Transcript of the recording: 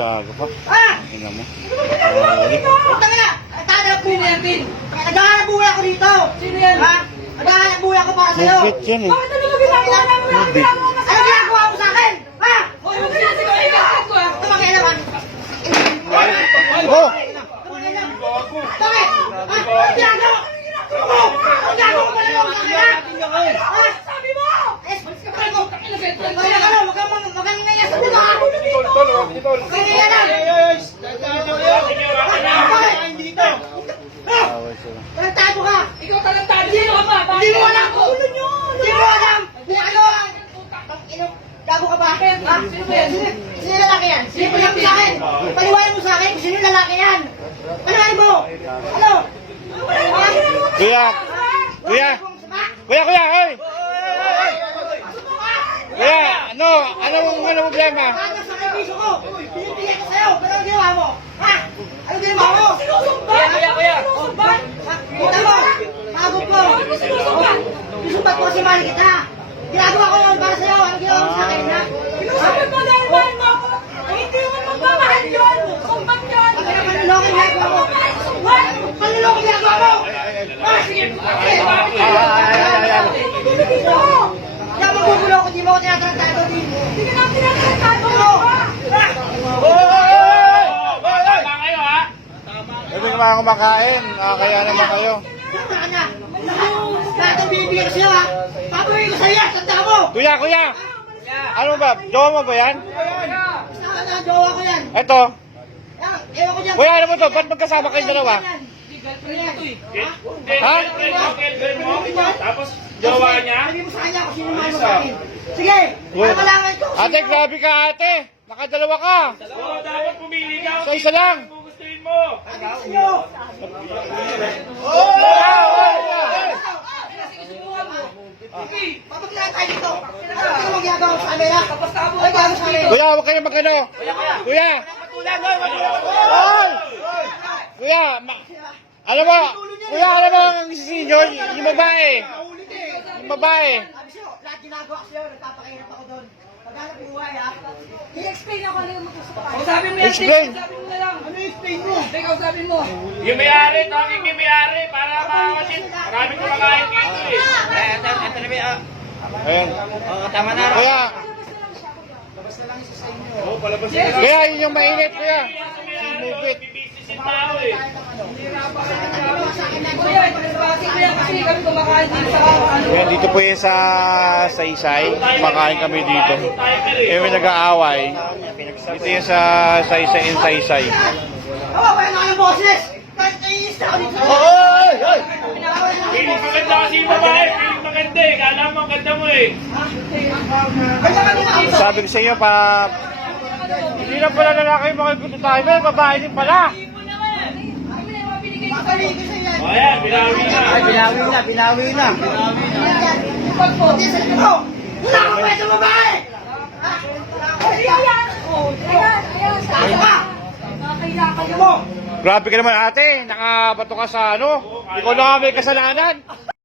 Gago pa. Tingnan mo. Tama na! Naghahanap buhay yan, Tin! Naghahanap buhay ako dito! Sino yan? Ha? Naghahanap buhay ako para sa'yo! Mubit yan eh. Bakit ano ginagawa mo? Ano ginagawa mo sa akin? Ha? Ano ginagawa mo? Ito makialam ha? Oh! Bakit? Ha? Ano ginagawa? Ano ginagawa mo pala sa akin ha? Ha? Sabi mo! Huwag kang ngaya sa dito ha? Huwag kang ngaya na! Away sila. Talentado ka! Ikaw talentado. Sino ka ba? Hindi mo alam! Hindi mo alam! Ano ang... Gago ka ba? Ha? Sino ba yan? Sino yung lalaki yan? Sino yung sa akin? Paliwanag mo sa akin kung sino yung lalaki yan? Paliwanag mo! Ano? Kuya! Kuya! Kuya, kuya! Hoy! Kuya! Ano problema? Ano sa kaibiso ko? Pinipigay ko sa'yo! Pero ano ginawa mo? Ha? Ano ginawa mo? Kuya. Kita mo! Pagod mo! Isumbat ko kasi mali kita! Ginagawa ko yun para sa'yo! Ano ginawa mo sa akin, ha? Sinusumbat mo dahil mahal mo ako. Hindi mo magmamahal yun. Sumbat yun. Bakit ang panlulokong ginagawa mo? Panlulokong ginagawa mo! Ha? Sige! Hindi ako magugulo kung di mo ako tinatarantado din! Hindi ka namin tinatratado mo. Tama kayo ha? Hindi naman ako makain. Kaya naman kayo. Tama ka na! Lahat ang binibigyan ko sa'yo, ha? Papawin ko sa'yo, tanda mo! Kuya, kuya! Ano ba? Jowa mo ba yan? Basta ka na, jowa ko yan! Eto. Yan, ewan ko dyan! Kuya, ano mo to? Ba't magkasama kayong dalawa? Ha? Girlfriend mo? Tapos jowa niya? Sabi mo sa kanya kung sino mahal mo sa akin. Sige! Ang kailangan ko! Ate, grabe ka ate! Nakadalawa ka! Oo, dapat pumili ka. Sa isa lang! Kung gustuin mo. Sabi ko sa'yo! Papaglaan tayo dito! Ano sino magyagawa sa amin, ha? Ay, gago sa amin! Kuya, huwag kayo magano! Kuya! Hoy! Kuya! Alam mo, kuya, alam mo ang senior, yung babae. Yung babae. Sabi sa'yo, lahat ginagawa ko sa'yo, nagpapakahirap ako doon. Paghanap buhay, ha? I-explain ako ano yung maggusto ko. Sabi mo yan, Explain. Sabi mo na lang. Ano yung explain mo? Ikaw sabi mo. yung may-ari, talking yung may-ari para makakasin. Marami ko makain dito eh. Ayan. Kuya, Oo, palabas na lang. kuya, yun yung mainit, kuya. Sinupit. Bibisi si tao eh. Kuya, bakit kuya kasi kami kumakain din sa ano. Ayan, dito po yun sa Saysay. Kumakain kami dito. Eh, may nag-aaway. Dito yun sa Saysay in Saysay. Kawawa na kayong boses! Kahit naiinis na ako dito! Hoy! Hoy! Piling maganda kasi yung babae. Piling maganda eh. Kala mo ang ganda mo eh. Kanya kanina ako! Sabi ko sa inyo, hindi na pala lalaki yung mga gusto tayo. May babae din pala. Papaligo sa yan! O ayan, binawi na. Binawi na. Pagputi sa likod! Wala akong pwede babae! Ayan, Ano ka? nakakailangan Ano mo? Grabe ka naman ate. Nakabato ka sa ano. Ikaw na nga may kasalanan.